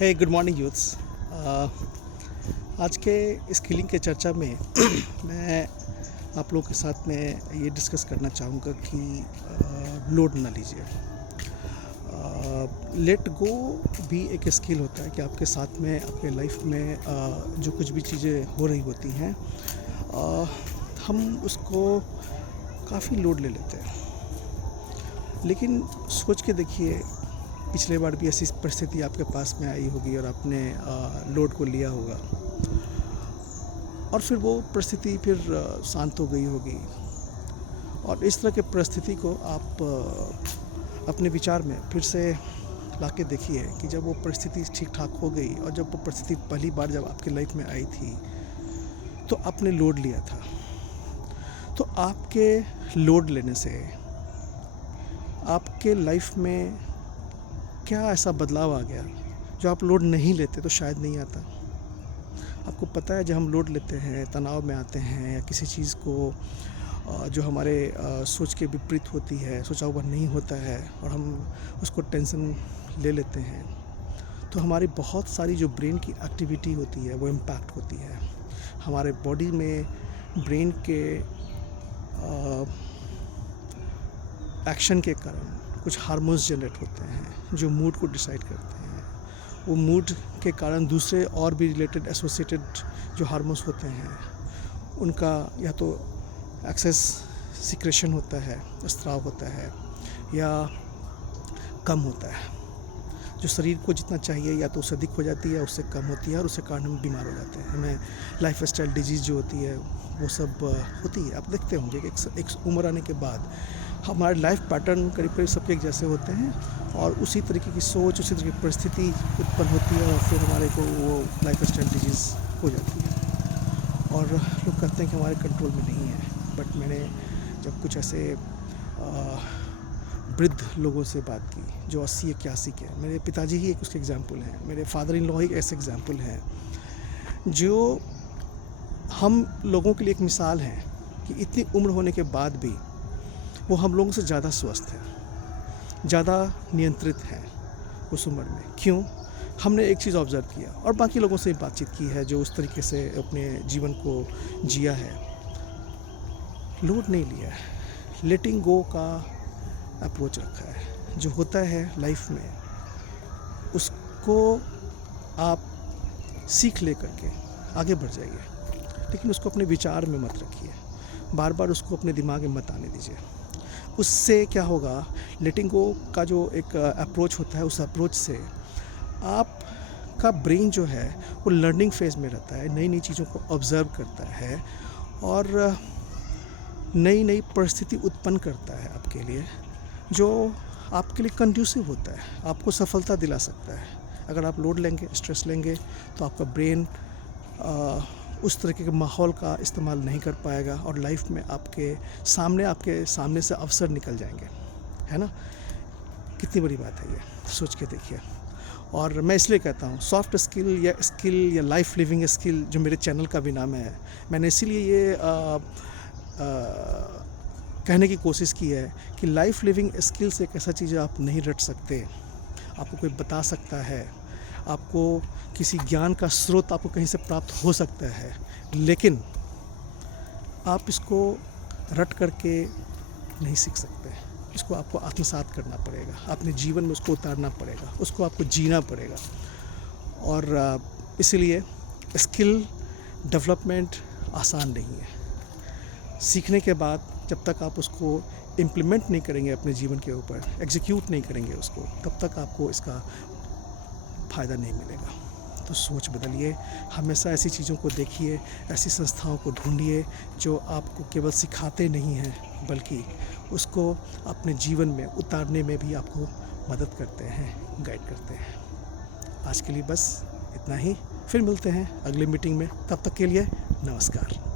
हे good morning youths. आज के skilling के चर्चा में मैं आप लोगों के साथ में ये डिस्कस करना चाहूँगा कि लोड ना लीजिए। लेट गो भी एक स्किल होता है कि आपके साथ में आपके लाइफ में जो कुछ भी चीज़ें हो रही होती हैं हम उसको काफ़ी लोड ले लेते हैं। लेकिन सोच के देखिए, पिछले बार भी ऐसी परिस्थिति आपके पास में आई होगी और आपने लोड को लिया होगा और फिर वो परिस्थिति फिर शांत हो गई होगी। और इस तरह के परिस्थिति को आप अपने विचार में फिर से लाके देखिए कि जब वो परिस्थिति ठीक ठाक हो गई और जब वो परिस्थिति पहली बार जब आपकी लाइफ में आई थी तो आपने लोड लिया था। तो आपके लोड लेने से आपके लाइफ में क्या ऐसा बदलाव आ गया जो आप लोड नहीं लेते तो शायद नहीं आता। आपको पता है, जब हम लोड लेते हैं, तनाव में आते हैं या किसी चीज़ को जो हमारे सोच के विपरीत होती है, सोचा हुआ नहीं होता है और हम उसको टेंशन ले लेते हैं, तो हमारी बहुत सारी जो ब्रेन की एक्टिविटी होती है वो इम्पैक्ट होती है। हमारे बॉडी में ब्रेन के एक्शन के कारण कुछ हार्मोन्स जनरेट होते हैं जो मूड को डिसाइड करते हैं। वो मूड के कारण दूसरे और भी रिलेटेड एसोसिएटेड जो हार्मोन्स होते हैं उनका या तो एक्सेस सिक्रेशन होता है, स्राव होता है, या कम होता है। जो शरीर को जितना चाहिए या तो उससे अधिक हो जाती है, उससे कम होती है और उसके कारण हम बीमार हो जाते हैं। हमें लाइफ स्टाइल डिजीज़ जो होती है वो सब होती है। आप देखते होंगे कि एक उम्र आने के बाद हमारे लाइफ पैटर्न करीब करीब सबके एक जैसे होते हैं और उसी तरीके की सोच, उसी तरीके की परिस्थिति उत्पन्न होती है और फिर हमारे को वो लाइफ स्टाइल डिजीज़ हो जाती है। और लोग कहते हैं कि हमारे कंट्रोल में नहीं है। बट मैंने जब कुछ ऐसे वृद्ध लोगों से बात की जो 80-81 के, मेरे पिताजी ही एक उसके एग्जाम्पल हैं, मेरे फादर इन लॉ ही ऐसे एग्जाम्पल हैं जो हम लोगों के लिए एक मिसाल हैं कि इतनी उम्र होने के बाद भी वो हम लोगों से ज़्यादा स्वस्थ है, ज़्यादा नियंत्रित है उस उम्र में। क्यों? हमने एक चीज़ ऑब्ज़र्व किया और बाकी लोगों से बातचीत की है जो उस तरीके से अपने जीवन को जिया है। लोड नहीं लिया है, लेटिंग गो का अप्रोच रखा है। जो होता है लाइफ में उसको आप सीख ले करके आगे बढ़ जाइए, लेकिन उसको अपने विचार में मत रखिए, बार बार उसको अपने दिमाग में मत आने दीजिए। उससे क्या होगा, लेटिंग गो का जो एक अप्रोच होता है, उस अप्रोच से आपका ब्रेन जो है वो लर्निंग फेज में रहता है, नई नई चीज़ों को ऑब्ज़र्व करता है और नई नई परिस्थिति उत्पन्न करता है आपके लिए, जो आपके लिए कंड्यूसिव होता है, आपको सफलता दिला सकता है। अगर आप लोड लेंगे, स्ट्रेस लेंगे, तो आपका ब्रेन उस तरीके के माहौल का इस्तेमाल नहीं कर पाएगा और लाइफ में आपके सामने से अवसर निकल जाएंगे, है ना। कितनी बड़ी बात है ये, सोच के देखिए। और मैं इसलिए कहता हूँ सॉफ्ट स्किल या लाइफ लिविंग स्किल, जो मेरे चैनल का भी नाम है, मैंने इसीलिए ये कहने की कोशिश की है कि लाइफ लिविंग स्किल्स एक ऐसा चीज़ आप नहीं रट सकते। आपको कोई बता सकता है, आपको किसी ज्ञान का स्रोत आपको कहीं से प्राप्त हो सकता है, लेकिन आप इसको रट करके नहीं सीख सकते। इसको आपको आत्मसात करना पड़ेगा, अपने जीवन में उसको उतारना पड़ेगा, उसको आपको जीना पड़ेगा। और इसीलिए स्किल डेवलपमेंट आसान नहीं है। सीखने के बाद जब तक आप उसको इम्प्लीमेंट नहीं करेंगे अपने जीवन के ऊपर, एग्जीक्यूट नहीं करेंगे उसको, तब तक आपको इसका फ़ायदा नहीं मिलेगा। तो सोच बदलिए, हमेशा ऐसी चीज़ों को देखिए, ऐसी संस्थाओं को ढूंढिए जो आपको केवल सिखाते नहीं हैं बल्कि उसको अपने जीवन में उतारने में भी आपको मदद करते हैं, गाइड करते हैं। आज के लिए बस इतना ही, फिर मिलते हैं अगली मीटिंग में। तब तक के लिए नमस्कार।